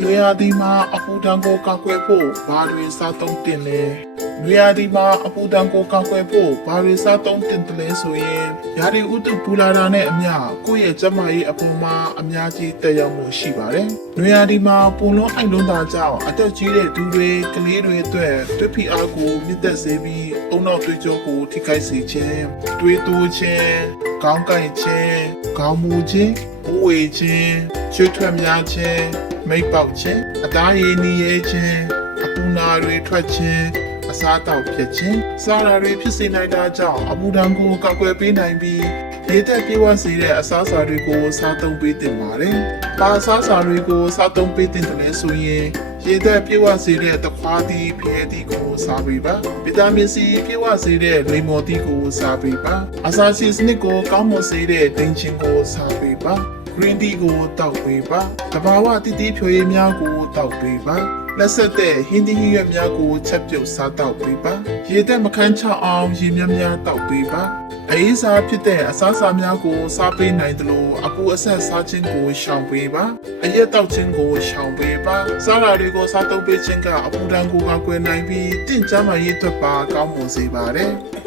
နွေရာသီမှာအပူဒဏ်ကိုကောက်ွယ်ဖို့ဘာတွေစားသုံးတင်လဲနွေရာသီမှာအပူဒဏ်ကိုကောက်ွယ်ဖို့ဘာတွေစားသုံးတင်တယ်လဲဆိုရင်ရာသီဥတုပူလာတာနဲ့အမျှကိုယ့်ရဲ့ကျန်းမာရေးအပေါ်မှာအများကြီးတက်ရောက်မှုရှိပါတယ်နွေရာသီမှာပူလုံးအိုက်လုံးတာကြောင့်အသက်ကြီးတဲ့သူတွေကလေးတွေအတွက်တွက်ဖီအားကိုမြင့်တက်စေပြီးအုံနောက်သွေးကြောကိုထိခိုက်စေခြင်းတွေးတိုးခြင်းခေါင်းကိုက်ခြင်းခေါင်းမူခြင်းဘဝေခြင်းချွတ်ထွက်များခြင်း မိတ်ပေါက်ခြင်းအသားရည်နီးရဲခြင်းအပူနာတွေထွက်ခြင်းအစားတောက်ဖြစ်ခြင်းစားတာတွေဖြစ်စေနိုင်တာကြောင့်အပူဒဏ်ကိုကောက်ွယ်ပေးနိုင်ပြီးရေသက်ပြေဝစေတဲ့အစားအစာတွေကိုစားသုံးပေးသင့်ပါတယ်။ပါအစားအစာတွေကိုစားသုံးပေးသင့်တယ်လဲဆိုရင်ရေသက်ပြေဝစေတဲ့သခွားသီးဖျဲသီးကိုစားပေးပါ။ဗီတာမင် C ပြေဝစေတဲ့လိမ္မော်သီးကိုစားပေးပါ။အစာစီစနစ်ကိုကောင်းမွန်စေတဲ့ဒိန်ချင်ကိုစားပေးပါ။ green tea ကိုတောက်ပေးပါ။တဘာဝတည်တည်ဖြိုရည်များကိုတောက်ပေးပါ။လက်ဆက်တဲ့ဟင်းသီးရွက်များကိုချက်ပြုတ်စားတောက်ပေးပါ။ရေသက်မခန်းချအောင်ရေများများတောက်ပေးပါ။အေးစားဖြစ်တဲ့အစားအစာများကိုစားပေးနိုင်သလိုအပူအဆက်စားခြင်းကိုရှောင်ပေးပါ။အရက်တောက်ခြင်းကိုရှောင်ပေးပါ။စားတာတွေကိုစားသုံးပေးခြင်းကအပူဒဏ်ကိုကာကွယ်နိုင်ပြီးတင့်ကြမာရေးအတွက်ပါကောင်းမွန်စေပါတယ်။